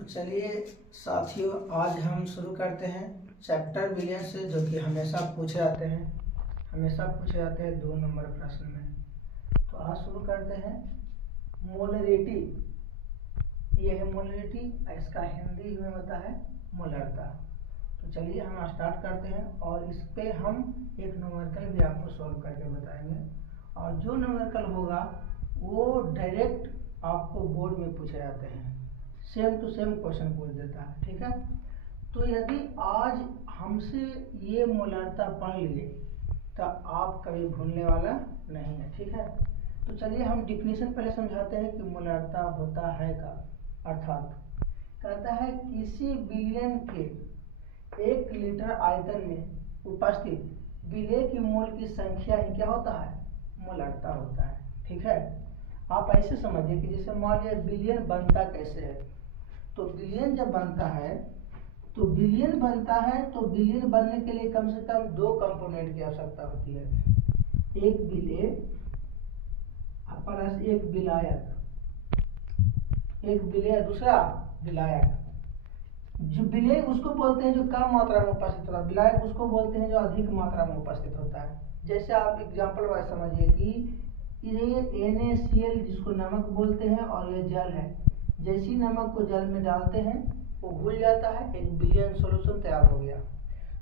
तो चलिए साथियों, आज हम शुरू करते हैं चैप्टर बिलियन से, जो कि हमेशा पूछे जाते हैं 2 नंबर प्रश्न में। तो आज शुरू करते हैं मोलरिटी। ये है मोलरिटी, इसका हिंदी में होता है मोलरता। तो चलिए हम स्टार्ट करते हैं और इस पे हम एक न्यूमेरिकल भी आपको सॉल्व करके बताएंगे, और जो न्यूमेरिकल होगा वो डायरेक्ट आपको बोर्ड में पूछे जाते हैं, सेम टू सेम क्वेश्चन पूछ देता है। ठीक है, तो यदि आज हमसे ये मोलरता पढ़ लिए तो आप कभी भूलने वाला नहीं है। ठीक है, तो चलिए हम डिफिनीशन पहले समझाते हैं कि मोलरता होता है का। अर्थात कहता है किसी बिलियन के 1 लीटर आयतन में उपस्थित विलेय की मोल की संख्या ही क्या होता है, मोलरता होता है। ठीक है, आप ऐसे समझिए कि जैसे मान लिया बिलियन बनता कैसे है। तो बिलियन जब बनता है तो बिलियन बनने के लिए कम से कम 2 कंपोनेंट की आवश्यकता होती है, एक विलेय प्लस एक विलायक, दूसरा विलायक। जो विलेय उसको बोलते हैं जो कम मात्रा में उपस्थित होता है, विलायक उसको बोलते हैं जो अधिक मात्रा में उपस्थित होता है। जैसे आप एग्जाम्पल वाइज समझिए कि ये NaCl जिसको नमक बोलते हैं और ये जल है। जैसी नमक को जल में डालते हैं वो घुल जाता है, एक बिलियन सॉल्यूशन तैयार हो गया।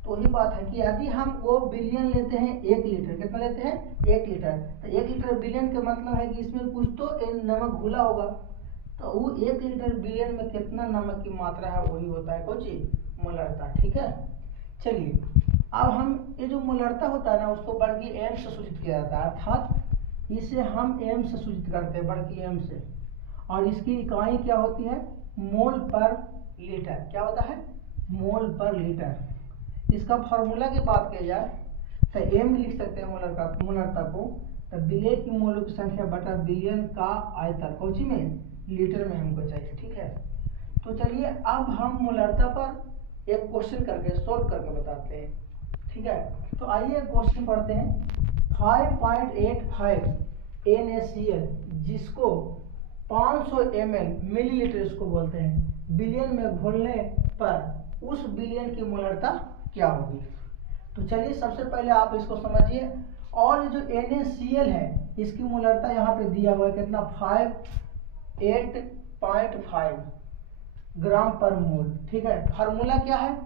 तो वही बात है कि यदि हम वो बिलियन लेते हैं 1 लीटर, कितना लेते हैं 1 लीटर, तो 1 लीटर बिलियन का मतलब है कि इसमें कुछ तो नमक घुला होगा। तो वो 1 लीटर बिलियन में कितना नमक की मात्रा है वही होता है कौन सी, मोलरता। ठीक है, चलिए अब हम ये जो मोलरता होता है ना उसको बड़की एम से सूचित किया जाता है, अर्थात इसे हम एम से सूचित करते हैं, बड़की एम से। और इसकी इकाई क्या होती है, मोल पर लीटर। क्या होता है, मोल पर लीटर। इसका फॉर्मूला की बात की जाए तो एम लिख सकते हैं मोलरता को, तो विलेय की मोलों की संख्या बटा बिलियन का आयतन कौची में, लीटर में हमको चाहिए। ठीक है, तो चलिए अब हम मोलरता पर एक क्वेश्चन करके सोल्व करके बताते हैं। ठीक है, तो आइए क्वेश्चन पढ़ते हैं। 5.85 NaCl जिसको 500 ml मिलीलीटर इसको बोलते हैं, बिलियन में घोलने पर उस बिलियन की मोलरता क्या होगी। तो चलिए सबसे पहले आप इसको समझिए। और ये जो NaCl है इसकी मोलरता यहाँ पे दिया हुआ है कितना, 8.5 ग्राम पर मोल। ठीक है, फार्मूला क्या है,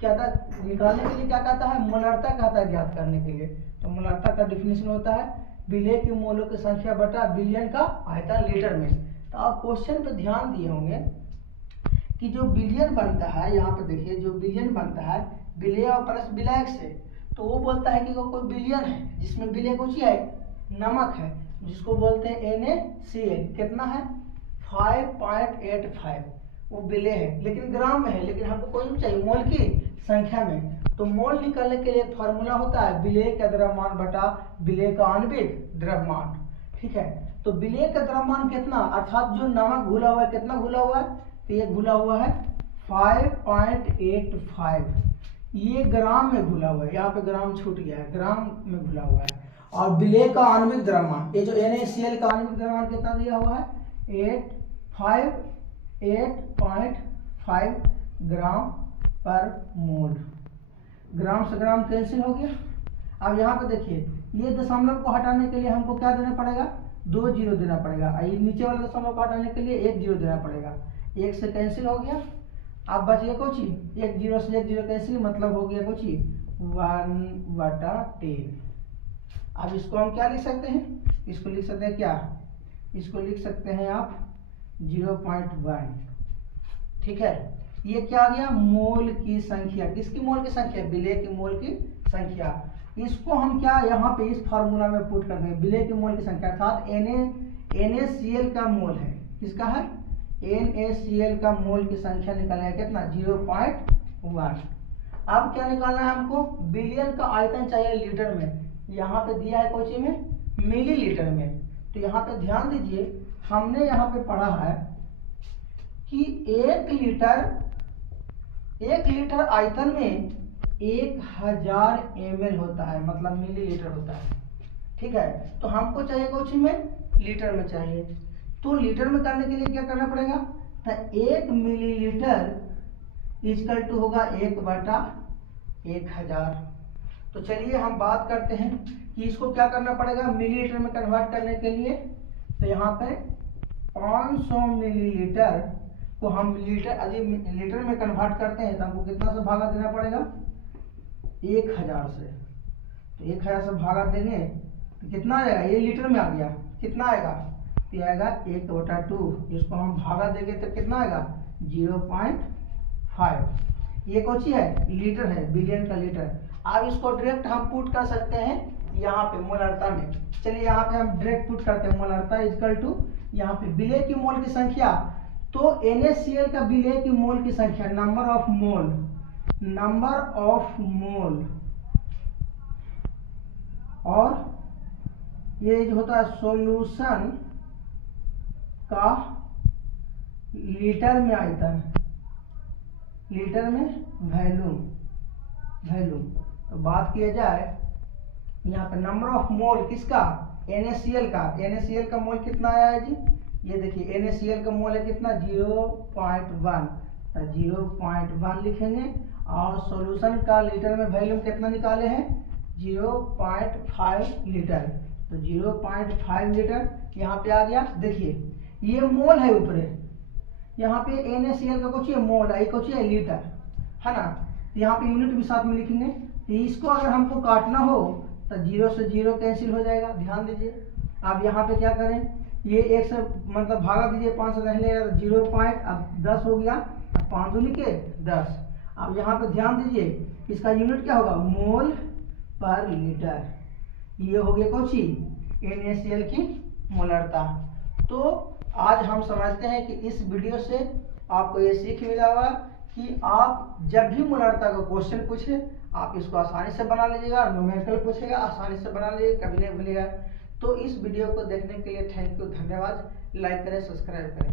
क्या था निकालने के लिए, क्या कहता है, मोलरता कहता है ज्ञात करने के लिए। तो मोलरता का डिफिनीशन होता है विलेय की मोलों की संख्या बटा बिलियन का आयतन लीटर में। तो आप क्वेश्चन पे ध्यान दिए होंगे कि जो बिलियन बनता है, यहाँ पे देखिए जो बिलियन बनता है विलेय और प्लस विलायक से, तो वो बोलता है कि वो कोई बिलियन है जिसमें विलेय कुछ है, नमक है, जिसको बोलते हैं NaCl। कितना है 5.85, वो विलेय है लेकिन ग्राम में है, लेकिन हमको कोई चाहिए मोल की संख्या में। तो मोल निकालने के लिए एक फार्मूला होता है विलेय का द्रव्यमान बटा विलेय का आणविक द्रव्यमान। ठीक है, तो विलेय का द्रव्यमान कितना, अर्थात जो नमक घुला हुआ है कितना घुला हुआ है, तो ये घुला हुआ है 5.85, ये ग्राम में घुला हुआ है, यहाँ पे ग्राम छूट गया है, ग्राम में घुला हुआ है। और विलेय का आणविक द्रव्यमान, ये जो NaCl का आणविक द्रव्यमान कितना दिया हुआ है, 8.5 ग्राम पर मोल। ग्राम से ग्राम कैंसिल हो गया। अब यहाँ पे देखिए ये दशमलव को हटाने के लिए हमको क्या देना पड़ेगा, 2 जीरो देना पड़ेगा। ये नीचे वाले दशमलव को हटाने के लिए 1 जीरो देना पड़ेगा। 1 से कैंसिल हो गया, अब बच गया कुछ 1 जीरो से 1 जीरो कैंसिल, मतलब हो गया कुछ 1/10। अब इसको हम क्या लिख सकते हैं, इसको लिख सकते हैं क्या, इसको लिख सकते हैं आप 0.1। ठीक है, ये क्या आ गया, मोल की संख्या। किसकी मोल की संख्या, विलेय की मोल की संख्या। इसको हम क्या यहाँ पे इस फार्मूला में पुट करते हैं, विलेय की मोल की संख्या, अर्थात NaCl का मोल है, किसका है, NaCl का मोल की संख्या निकालना है कितना, 0.1। अब क्या निकालना है हमको, बिलियन का आयतन चाहिए लीटर में, यहाँ पे दिया है कोची में, मिलीलीटर में। तो यहाँ पे ध्यान दीजिए, हमने यहाँ पे पढ़ा है कि 1 लीटर आयतन में 1000 ml होता है, मतलब मिलीलीटर होता है। ठीक है, तो हमको चाहिए कुछ में लीटर में चाहिए। तो लीटर में करने के लिए क्या करना पड़ेगा, तो 1 मिलीलीटर इक्वल टू होगा 1/1000। तो चलिए हम बात करते हैं कि इसको क्या करना पड़ेगा मिलीलीटर में कन्वर्ट करने के लिए। तो यहाँ पे 500 मिलीलीटर को हम लीटर में कन्वर्ट करते हैं तो हमको कितना से भागा देना पड़ेगा 1000 से। तो 1000 से भागा देंगे तो कितना आ जाएगा, ये लीटर में आ गया, कितना आएगा तो आएगा 1/2। जिसको हम भागा देंगे तो कितना आएगा 0.5। ये कौन सी है लीटर है, बिलियन का लीटर। अब इसको डायरेक्ट हम पुट कर सकते हैं यहाँ पे मोलरता में। चलिए यहाँ पे हम डायरेक्ट पुट करते हैं मोलरता इक्वल टू यहाँ पे विलेय की मोल की संख्या। तो NaCl का विलेय की मोल की संख्या नंबर ऑफ मोल और ये जो होता है सॉल्यूशन का लीटर में आयतन, लीटर में वॉल्यूम। तो बात किया जाए यहाँ पे नंबर ऑफ मोल किसका NaCl का। NaCl का मोल कितना आया है जी, ये देखिए NaCl का मोल है कितना 0.1। 0.1 लिखेंगे और सॉल्यूशन का लीटर में वॉल्यूम कितना निकाले हैं 0.5 लीटर। तो 0.5 लीटर यहाँ पे आ गया। देखिए ये मोल है ऊपर, यहाँ पे NaCl का कुछ मोल है, कुछ लीटर है ना। तो यहाँ पे यूनिट भी साथ में लिखेंगे। तो इसको अगर हमको काटना हो तो 0 से 0 कैंसिल हो जाएगा, ध्यान दीजिए। अब यहाँ पे क्या करें, ये 1 से मतलब भागा दीजिए 5 से रहने 0.10 हो गया, 5 दूनी के 10। अब यहाँ पे ध्यान दीजिए इसका यूनिट क्या होगा मोल पर लीटर। ये हो गया कौन सी NaCl की मोलरता। तो आज हम समझते हैं कि इस वीडियो से आपको ये सीख मिला होगा कि आप जब भी मोलरता का क्वेश्चन पूछे आप इसको आसानी से बना लीजिएगा, न्यूमेरिकल पूछेगा आसानी से बना लीजिएगा, कभी नहीं भूलिएगा। तो इस वीडियो को देखने के लिए थैंक यू, धन्यवाद। लाइक करें, सब्सक्राइब करें।